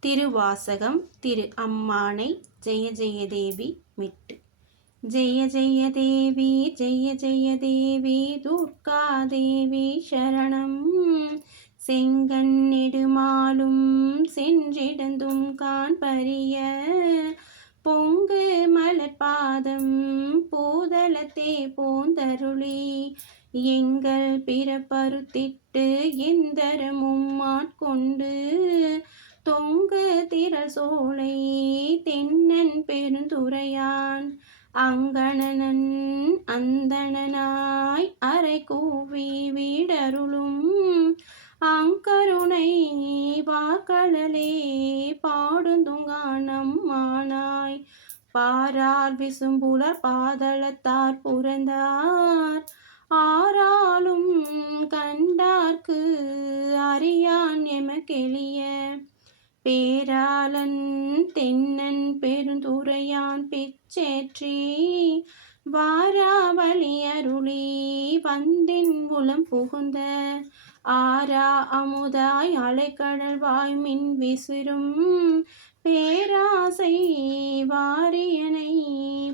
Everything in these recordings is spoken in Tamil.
திருவாசகம் திரு அம்மானை ஜெய ஜெயதேவி மிட்டு. ஜெய ஜெய தேவி ஜெய ஜெய தேவி துர்கா தேவி சரணம். செங்கன் நெடுமாலும் சென்றிடந்தும் காண்பறிய பொங்கு மலர்பாதம் பூதளத்தே போந்தருளி. எங்கள் பிறப்பருத்திட்டு எந்தரமும் மாட்கொண்டு. தொங்கு திரள் சோலை தென்னன் பெருந்துரையான். அங்கணனன் அந்தணனாய் அரை கூவி வீடருளும். அங்கருணை வாக்களலே பாடுந்துங்கானம் மானாய். பாரார் விசும்புலர் பாதளத்தார் புறந்தார் ஆறாலும் கண்டார்க்கு அறியான் எமக்கெளிய பேராளன் தென்னன் பெருந்துரையான் பிச்சேற்றி வாராவளி அருளி வந்தின் உளம் புகுந்த ஆரா அமுதாய் அலைக்கடல் வாய் மின் விசிறும் பேராசை வாரியனை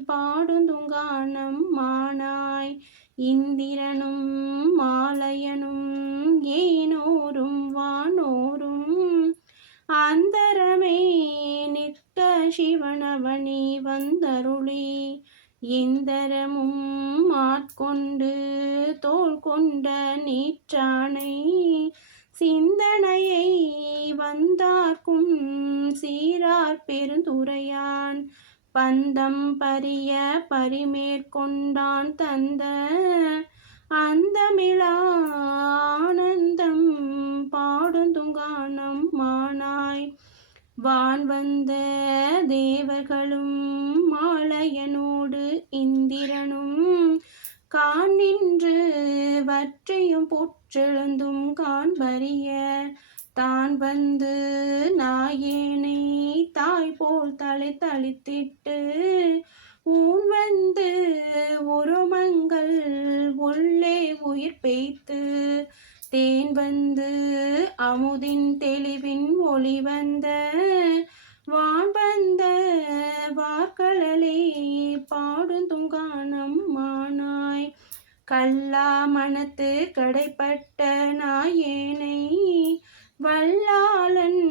பாடுந்துங்கானம் மானாய் இந்திரனும் மாலையனும் ஏனோரும் வானோரும் அந்தரமே நிற்க சிவனவனி வந்தருளி. எந்தரமும் மாட்கொண்டு தோல் கொண்ட நீற்றானை சிந்தனையை வந்தார்க்கும் சீரார் பெருந்துரையான். பந்தம் பரிய பரிமேற்கொண்டான் தந்த அந்தமிழா ஆனந்தம் பாடுந்துங்கானம் மானாய். வான் வந்த தேவர்களும் மாலையனோடு இந்திரனும் கான் நின்று வற்றையும் கான் காண்பறிய. தான் வந்து நாயேனை தாய் போல் தலை தளித்திட்டு ஊன் வந்து உருமங்கள் உள்ளே உயிர் பெய்த்து தேன் வந்து அமுதின் தெளிவின் ஒளி வந்த வான் வந்த வாக்களலே பாடுந்துங்கானம் மானாய். கல்லா மனத்து கடைப்பட்ட நாயேனை வல்லாளன்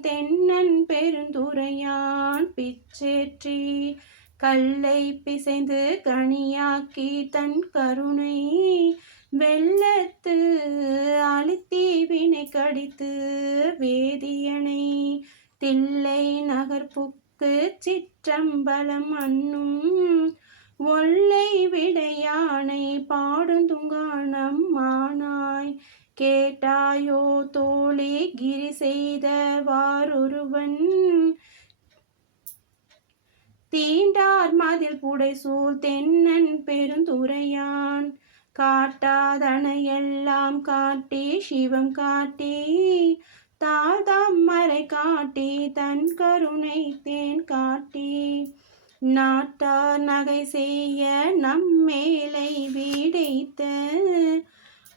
தென்னன் பெருந்துரையான் பிச்சேற்றி கல்லை பிசைந்து கனியாக்கி தன் கருணை வெள்ளத்து அழுத்தி வினை கடித்து வேதியனை தில்லை நகர்ப்புக்கு சிற்றம்பலம் அன்னும் ஒல்லை விடையானை பாடுந்துங்கானம் மானாய். கேட்டாயோ தோழி கிரி செய்தவாறொருவன் தீண்டார் மதில் புடைசூழ் தென்னன் பெருந்துரையான். காட்டாதனையெல்லாம் காட்டி சிவம் காட்டி. தாழ்தாம் மறை காட்டி தன் கருணை தேன் காட்டி. நாட்டார் நகை செய்ய நம்மேலை வீடைத்த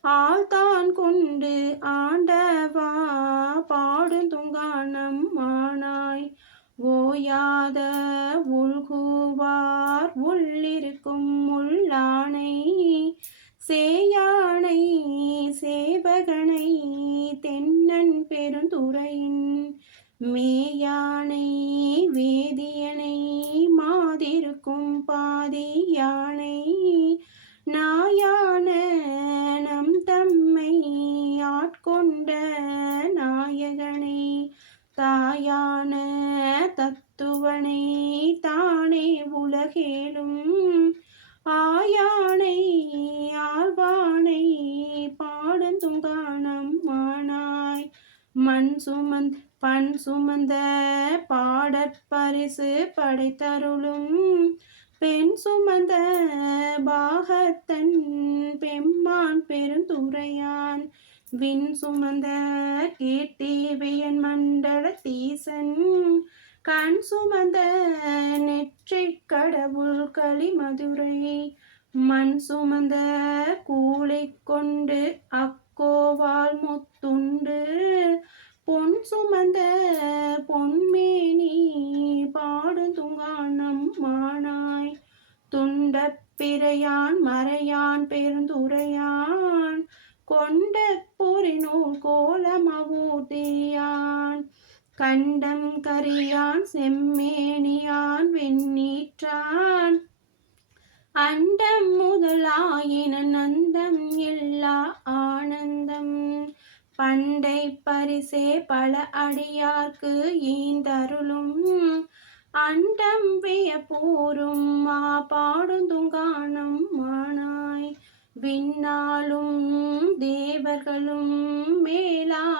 ஆழ்தான் கொண்டு ஆண்டவா பாடுந்துங்கானம் மானாய். ஓயாத உள்குவார் உள்ளிருக்கும் உள்ளானை சேயானை சேவகனை தென்னன் பெருந்துரையின் மேயானை வேதியனை மாதிருக்கும் பாதி யானை நாயான நம் தம்மை ஆட்கொண்ட நாயகனை தாயான தத்துவனை தானே உலகேலும் ஆயானை ஆழ்வானை பாடந்துங்கானம் மானாய். மண் சுமந்த பண் சுமந்த பாடற்பரிசு படைத்தருளும். பெண் சுமந்த பாகத்தன் பெம்மான் பெருந்துரையான். விண் சுமந்த கீர்த்திவியன் மண்டல தீசன். கண் சுமந்த நெற்றி கடவுள் களிமதுரை மண் சுமந்த கூளை கொண்டு அப் முத்துண்டு பொன் சுமந்த பொன்மேனி பாடும் துங்கானம் மானாய் துண்டப் பிறையான் மறையான் பெருந்துரையான் கொண்ட பொறிநூல் கோலமவூதியான் கண்டம் கரியான் செம்மேனியான் வெண்ணீற்றான். அண்டம் முதலாயின நந்தம் எல்லா ஆனந்தம். பண்டை பரிசே பல அடியார்க்கு ஈந்தருளும். அண்டம் வியப்பூரும் மா பாடுந்துங்கானம் மானாய். விண்ணாலும் தேவர்களும் மேலா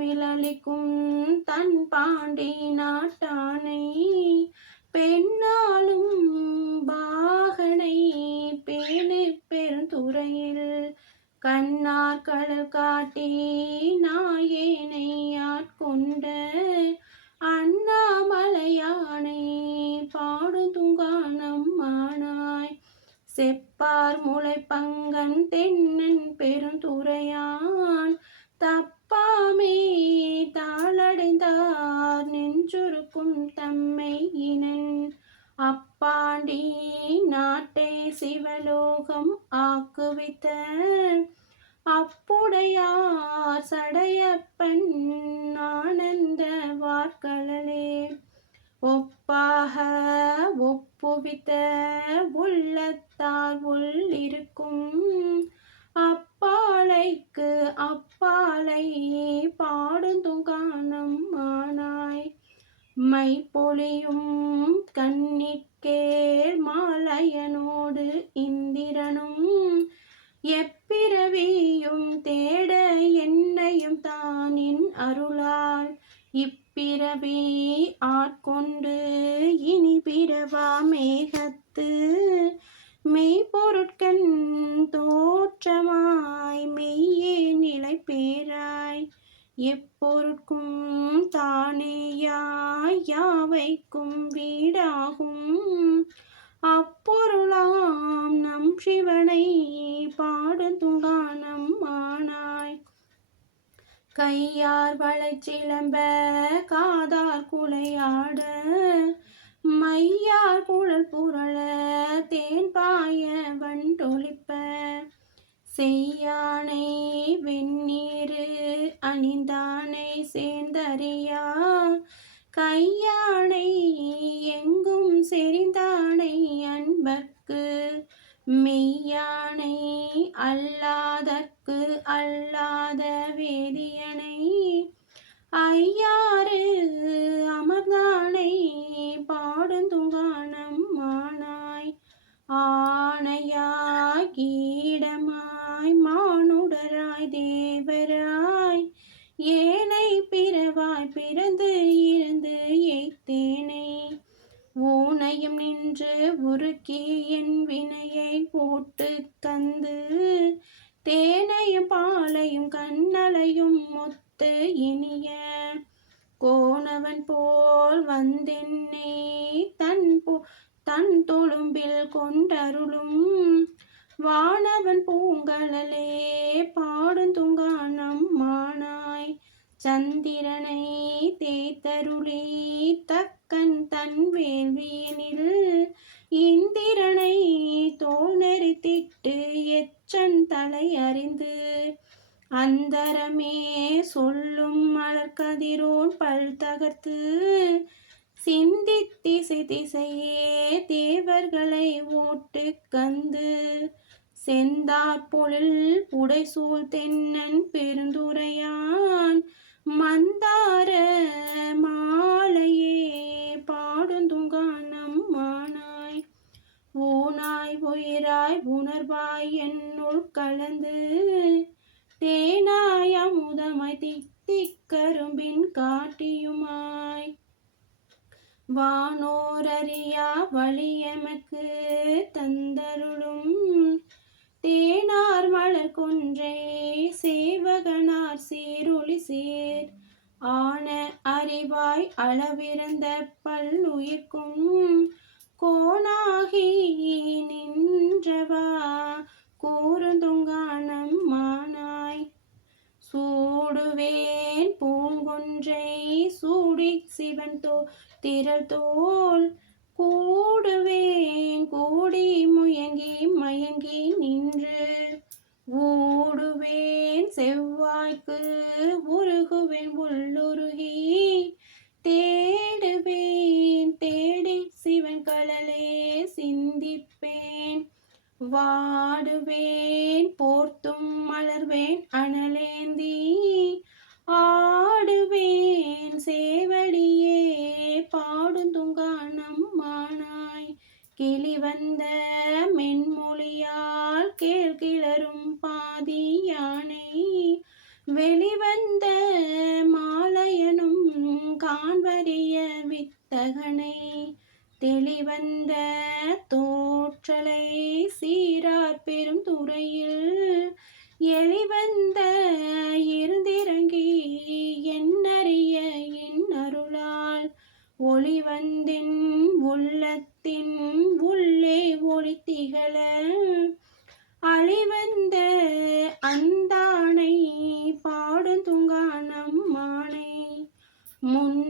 தமிழளிக்கும் தன் பாண்டி நாட்டானை பெண்ணாலும் பாகனை பேணு பெருந்துறையில் கண்ணார் கடல் காட்டி நாயேனை ஆட்கொண்ட அண்ணாமலையானை பாடுதுங்கானம் மானாய். செப்பார் முளைப்பங்கன் தென்னன் பெருந்துரையான் தப்பாமே தாளடைந்தார் நெஞ்சுருக்கும் தம்மை இனன். அப்பாண்டி நாட்டை சிவலோகம் ஆக்குவித்த அப்புடையார் சடையப்பன் ஆனந்த வார்கழலே ஒப்பாக ஒப்புவித்த உள்ளத்தார் உள்ளிருக்கும் அப்பாலைக்கு அப்பாலை பாடுந்துங்கானம் மானாய். மை பொழியும் கண்ணிற்கேர் மாலையனோடு இந்திரனும் எப்பிறவியும் தேட என்னையும் தானின் அருளால். இப்பிறவி ஆட்கொண்டு இனி பிறவா மேகத்து மெய்ப்பொருட்கண் தோற்றமாய் மெய்யே நிலை பேராய் எப்பொருட்கும் தானேயாய் யாவைக்கும் வீடாகும். அப்பொருளாம் நம் சிவனை பாடும் ஆனாய் கையார் வளச்சிலம்ப காதார் குலையாட மையார் குழல் புரள தேன் பாய செய்யானை வெந்நீரு அணிந்தானை சேர்ந்தறியா. கையானை எங்கும் செறிந்தானை அன்பர்க்கு. மெய்யானை அல்லாதற்கு அல்லாத வேதியனை. ஐயா என்று உருக்கி என் வினையை போட்டு தந்து தேனையும் பாலையும் கண்ணலையும் மொத்து இனிய கோணவன் போல் வந்தென்னை தன் போ தன் தொழும்பில் கொண்டருளும் வானவன் பூங்கழலே பாடும் துங்கானம் மானாய் சந்திரனை தேத்தருளே தக்கன் தன் வேள்வி திசை திசையே தேவர்களை ஓட்டு கந்து செந்தாற்பொழில் உடைசூழ் தென்னன் பெருந்துரையான் மந்தார மாலையே பாடுந்துங்கானம் மானாய். ஊனாய் உயிராய் உணர்வாய் என்னுள் கலந்து தேனாய் அமுதமாய் தித்திக்கரும்பின் காட்டியுமாய். வானோரறியா வழியமக்கு தந்தருளும். தேனார் மலர் கொன்றை சேவகனார் சீருளி சீர். ஆன அறிவாய் அளவிறந்த பல்லுயிர்க்கும் கோணாகி நின்றவா கூறுந்துங்கானம் மானாய். சூடுவேன் பூங்கொன்றை சூடி சிவன் தோ திரள் தோல் கூடுவேன். கூடி முயங்கி மயங்கி நின்று ஓடுவேன் செவ்வாய்க்கு உருகுவேன். உள்ளுருகி தேடுவேன். தேடி சிவன் கலலே சிந்திப்பேன். வாடுவேன். போர்த்தும் மலர்வேன். அனலேந்தி வித்தகனை தெளிவந்த தோற்றலை சீரார் பெரும் துறையில் எளிவந்த இருந்திறங்கி என்னறிய என் அருளால் ஒளிவந்தின் உள்ளத்தின் உள்ளே ஒளி திகழ அழிவந்த அந்தானை பாடும் துங்கானம் மானை முன்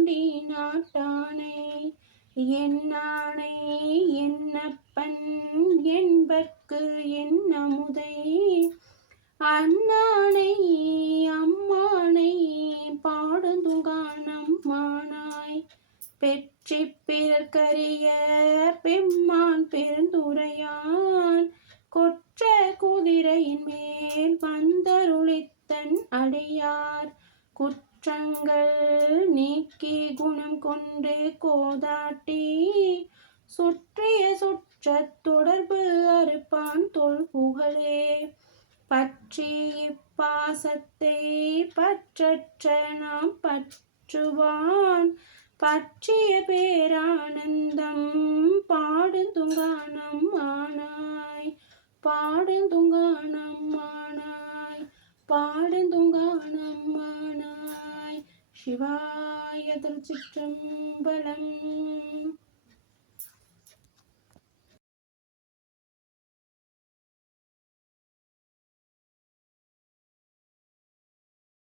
தென்பாண்டி நாட்டானை என்னானை என்னப்பன் என்பர்க்கு என் அமுதை அண்ணானை அம்மானை பாடுந்துகானம் மானாய் பெற்றி பிறர்க்கரிய பெம்மான் பெருந்துரையான். கொற்ற குதிரையின் மேல் வந்தருளித்தன் அடியார். குற்றங்கள் நீக்கி குணம் கொண்டு கோதாட்டி சுற்றிய சுற்ற தொடர்பு அறுப்பான் தொல் புகழே. பற்றி இப்பாசத்தை பற்றற்ற நாம் பற்றுவான் பற்றிய பேரானந்தம் பாடுந்துங்கானம் ஆனாய் பாடுந்துங்கானம் ஆனாய் பாடுந்துங்கானம் சிவாய திருச்சிற்றம்பலம்